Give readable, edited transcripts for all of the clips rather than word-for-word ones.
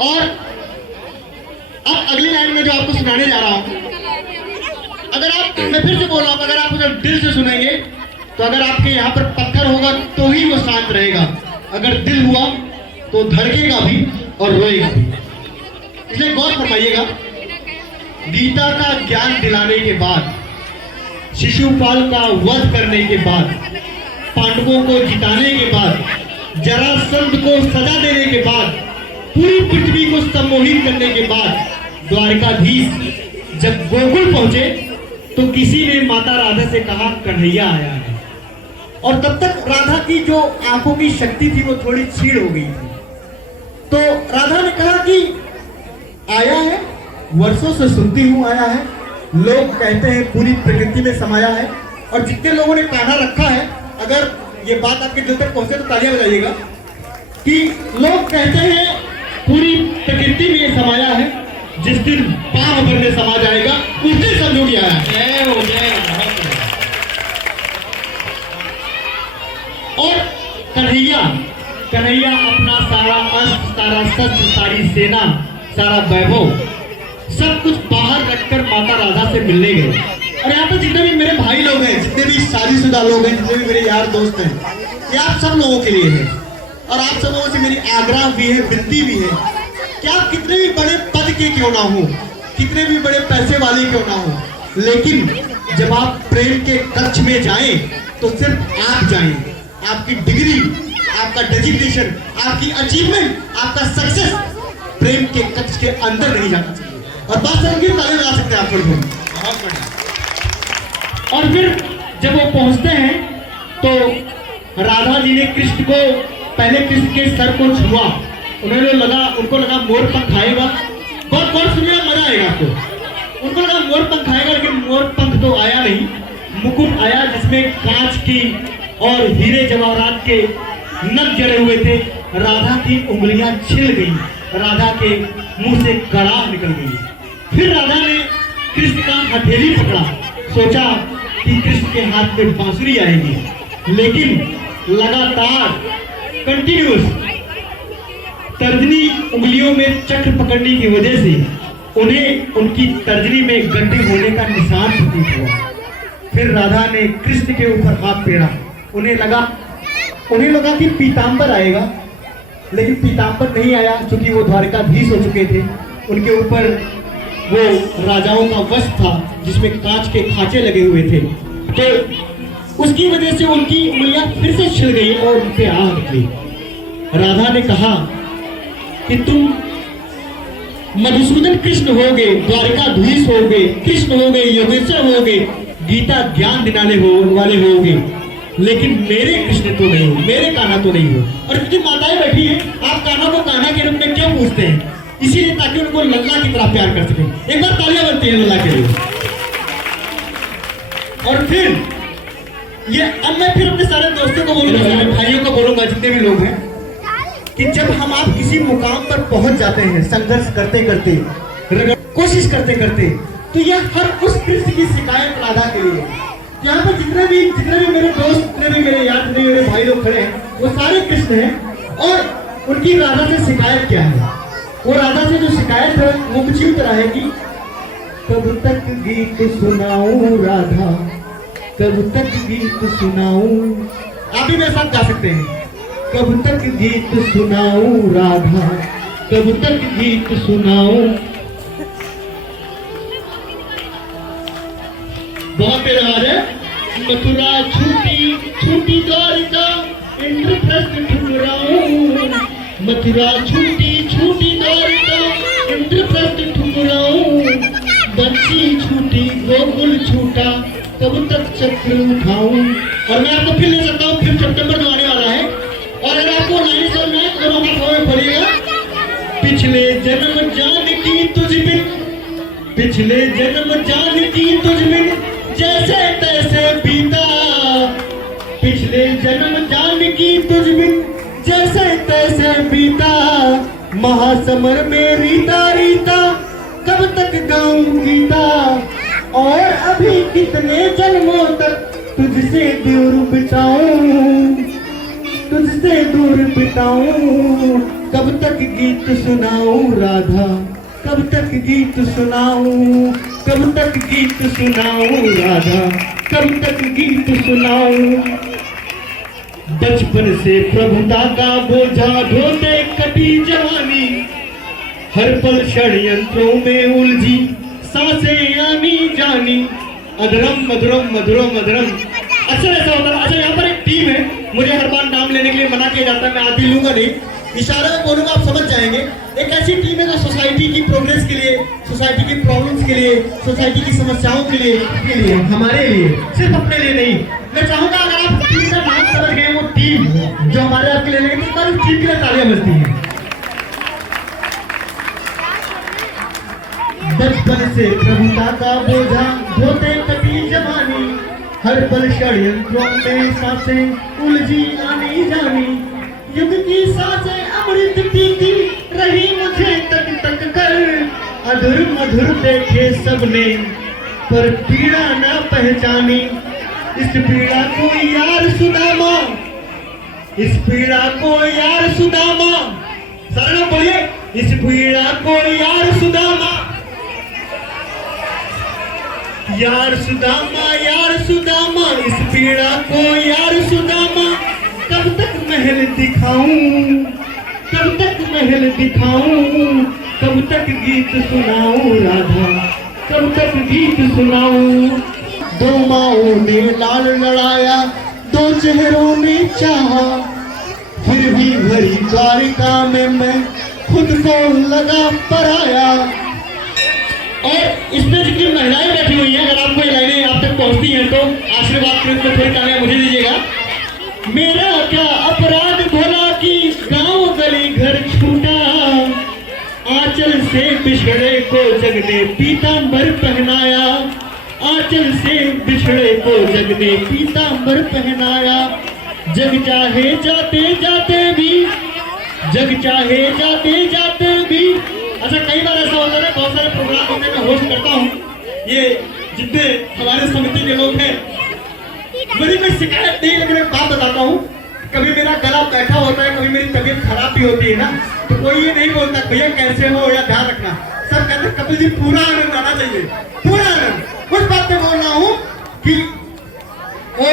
और अब अगली लाइन में जो आपको सुनाने जा रहा हूं, अगर आप, मैं फिर से बोल रहा हूं, अगर आप उसे दिल से सुनेंगे तो अगर आपके यहाँ पर पत्थर होगा तो ही वो शांत रहेगा, अगर दिल हुआ तो धड़केगा भी और रोएगा भी। इसलिए गौर फरमाइएगा। गीता का ज्ञान दिलाने के बाद, शिशुपाल का वध करने के बाद, पांडवों को जिताने के बाद, जरासंध को सजा देने के बाद, पूरी पृथ्वी को सम्मोहित करने के बाद, द्वारकाधीश जब गोकुल पहुंचे तो किसी ने माता राधा से कहा कन्हैया आया है। और तब तक राधा की जो आंखों की शक्ति थी वो थोड़ी छीड़ हो गई थी। तो राधा ने कहा कि आया है, वर्षों से सुनती हूं आया है, लोग कहते हैं पूरी प्रकृति में समाया है। और जितने लोगों ने कान्हा रखा है, अगर ये बात आपके दिल तक पहुंचे तो तालियां बजाइएगा, कि लोग कहते हैं पूरी प्रकृति में समाया है, जिस दिन पांव भर में समा जाएगा उस दिन समझो कि आया है। और कन्हैया कन्हैया अपना सारा अस्त्र, सारा शस्त्र, सारी सेना, सारा वैभव, सब कुछ बाहर रखकर माता राधा से मिलने गए। और यहाँ पर जितने भी मेरे भाई लोग हैं, जितने भी शादीशुदा लोग हैं, जितने भी मेरे यार दोस्त हैं, ये आप सब लोगों के लिए है। और आप सब लोगों से मेरी आग्रह भी है, विनती भी है कि आप कितने भी बड़े पद के क्यों ना हो, कितने भी बड़े पैसे वाले क्यों ना हो, लेकिन जब आप प्रेम के कक्ष में जाएं तो सिर्फ आप जाएं। आपकी डिग्री, आपका डेजिग्नेशन, आपकी अचीवमेंट, आपका सक्सेस प्रेम के कक्ष के अंदर नहीं जाना चाहिए। और बात समझिए, ताले लगा सकते हैं आप लोग। बहुत बढ़िया। और फिर जब वो पहुंचते हैं तो राधा जी ने कृष्ण को, पहले कृष्ण के सर को छुआ, उनको लगा मोर पंख आएगा। बहुत बहुत सुनिए, मजा आएगा आपको। उनको लगा मोर पंख आएगा, लेकिन मोर पंख तो आया नहीं, मुकुट आया जिसमें कांच की और हीरे जवाहरात के नग जड़े हुए थे। राधा की उंगलियां छिल गई, राधा के मुंह से कड़ाह निकल गई। फिर राधा ने कृष्ण का हथेली पकड़ा, सोचा कि कृष्ण के हाथ में बांसुरी आएगी, लेकिन लगातार कंटिन्यूस तर्जनी उंगलियों में चक्र पकड़ने की वजह से उन्हें उनकी तर्जनी में गड्ढे होने का निशान प्रतीत हुआ। फिर राधा ने कृष्ण के ऊपर हाथ फेरा, उन्हें लगा कि पीतांबर आएगा, लेकिन पीतांबर नहीं आया, क्योंकि वो द्वारकाधीश हो चुके थे। उनके ऊपर वो राजाओं का वस्त्र था जिसमें कांच के खांचे लगे हुए थे, तो उसकी वजह से उनकी उंगलियां फिर से छिल गई और उन पे आग निकली। राधा ने कहा कि तुम मधुसूदन कृष्ण होगे, द्वारकाधीश होगे, कृष्ण होगे, योगेश्वर होगे, गीता ज्ञान दिलाने वाले होगे, लेकिन मेरे कृष्ण तो नहीं हो, मेरे कान्हा तो नहीं हो। और क्योंकि माताएं बैठी हैं, आप कान्हा को कान्हा के रूप में क्यों पूछते हैं? इसीलिए ताकि उनको लल्ला की तरह प्यार कर सके। एक बार तालियां बनती है लल्ला के लिए। और फिर ये, अब मैं फिर अपने सारे दोस्तों को बोलूंगा, सारे भाइयों को बोलूंगा, जितने भी लोग हैं, कि जब हम आप किसी मुकाम पर पहुंच जाते हैं, संघर्ष करते करते, कोशिश करते करते, तो यह हर उस कृष्ण की शिकायत राधा के लिए। यहाँ पर जितने भी मेरे दोस्त, जितने भी मेरे यार, जितने मेरे भाई लोग खड़े हैं, वो सारे कृष्ण हैं। और उनकी राधा से शिकायत क्या है? वो राधा से जो शिकायत है वो कुछ यूं तरह है कि कब तक गीत सुनाऊं राधा, कब तक गीत सुनाऊं। आप भी मेरे साथ गा सकते हैं। कब तक गीत सुनाऊं राधा, कब तक गीत सुनाऊं। बहुत तेज आवाज है। मथुरा छूटी छूटी द्वारिका, इंद्रप्रस्थ ठुकराऊं। मथुरा छूटी छूटी द्वारिका, इंद्रप्रस्थ ठुकराऊं। बंसी छूटी गोकुल छूटा, कब तक चक्र उठाऊं। और मैं आपको फिर ले सकता हूँ, फिर सितंबर जो आने वाला है। और अगर आपको लाइन सुनना है तो हमें पड़ेगा। पिछले जन्म जानकी तुझ बिन, पिछले जन्म जानकी तुझ बिन, जैसे तैसे बीता। पिछले जन्म जानकी तुझ बिन, जैसे तैसे बीता। महासमर में रीता रीता, कब तक गाऊं गीता। और अभी कितने जन्मों तक तुझसे दूर बिताऊं, तुझसे दूर बिताऊं। कब तक गीत सुनाऊं राधा, कब तक गीत सुनाऊं, कब तक गीत सुनाऊं राधा, कब तक गीत सुनाऊं। बचपन से प्रभुता का बोझा ढोते कटी जवानी, हर पल षड्यंत्रों में उलझी सांसें आनी जानी। अधरम मधुरम मधुरम मधुरम। अक्सर ऐसा होता है। अच्छा, यहाँ पर एक टीम है, मुझे हर बार नाम लेने के लिए मना किया जाता है, मैं आदि लूंगा नहीं, इशारा में बोलूंगा, आप समझ जाएंगे। एक ऐसी टीम है जो सोसाइटी की प्रोग्रेस के लिए, सोसाइटी की प्रॉब्लम्स के लिए, सोसाइटी की समस्याओं के लिए हमारे लिए, सिर्फ अपने लिए नहीं। मैं चाहूंगा अगर आप टीम का नाम समझ गए, वो टीम जो हमारे आपके लिए लेंगे, तो उस टीम के लिए तालियां बजती हैं। बचपन से प्रभुता का बोझा ढोते कटी जवानी, हर पल षड्यंत्रों में सांसें उलझी आनी जानी। युग की सांसें अमृत पीती रही मुझे तक तक कर, अधुर मधुर देखे सबने पर पीड़ा न पहचानी। इस पीड़ा को यार सुदामा, इस पीड़ा को यार सुदामा, सारे लोग बोलिए, इस पीड़ा को यार सुदामा, यार सुदामा, यार सुदामा, इस पीड़ा को यार सुदामा। कब तक महल दिखाऊं, कब तक महल दिखाऊं, कब तक गीत सुनाऊं राधा, कब तक गीत सुनाऊं। दो माओं ने लाल लड़ाया, दो चेहरों ने चाहा, फिर भी भरी द्वारिका में मैं खुद को लगा पराया। और इसमें जितनी महिलाएं बैठी हुई हैं, अगर आपको ये लाइनें आप तक पहुंचती हैं तो आशीर्वाद के रूप में थोड़ी तालियां मुझे दीजिएगा। मेरा क्या अपराध भला कि गांव गली घर छूटा, आंचल से बिछड़े को जग ने पीतांबर पहनाया, आंचल से बिछड़े को जग ने पीतांबर पहनाया। जग चाहे जाते जाते भी, जग चाहे जाते जाते भी। अच्छा, कई बार ऐसा होता है, बहुत सारे प्रोग्राम होते हैं, मैं होस्ट करता हूँ, ये जितने हमारे समिति के लोग हैं, मेरी कोई शिकायत नहीं, लेकिन एक बात बताता हूँ, कभी मेरा गला बैठा होता है, कभी मेरी तबीयत खराब भी होती है ना, तो कोई ये नहीं बोलता भैया कैसे हो या ध्यान रखना, सब कहते कपिल जी पूरा आनंद आना चाहिए, पूरा आनंद। उस बात पे बोल रहा हूँ कि वो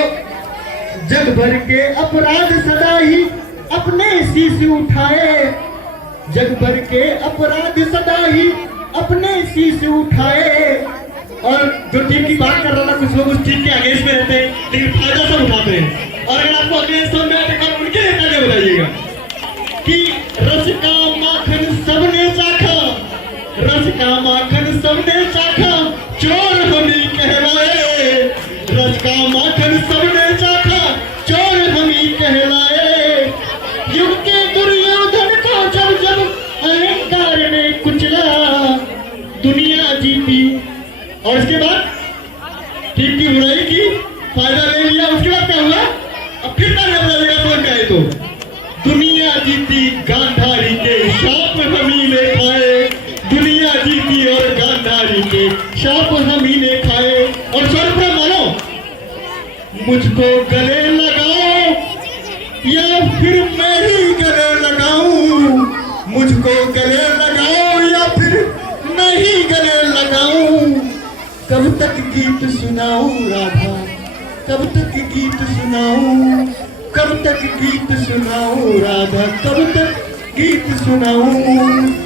जग भर के अपराध सदा ही अपने शीश उठाए, जग भर के अपराध सदा ही अपने शीश उठाए। और जो टीम की बात कर रहा था, कुछ लोग उस टीम के अगेंस्ट में रहते हैं, लेकिन फायदा सब उठाते हैं। और अगर आपको अगेंस्ट में आते उनके नेता ने बताइएगा कि रस का माखन सबने चाखा, रस का माखन सबने चाखा, चोर हम ही कहलाए, रस का माखन सबने चाखा, चोर हम ही कहलाए। युग के दुर्योधन को जब जब अहंकार ने कुचला, दुनिया जीती। और इसके बाद टीम की बुराई की, फायदा ले लिया, उसके बाद क्या हुआ, अब फिर समझ गए तो दुनिया जीती गांधारी के शाप हमी ने खाए, दुनिया जीती और गांधारी के शाप हमी ने खाए। और सर्वप्रथम मानो मुझको गले लगाओ या फिर मैं ही गले लगाऊं, मुझको गले लगाओ या फिर मैं ही गले लगाऊं। कब तक गीत सुनाऊं राधा, कब तक गीत सुनाऊं, कब तक गीत सुनाऊं राधा, कब तक गीत सुनाऊं।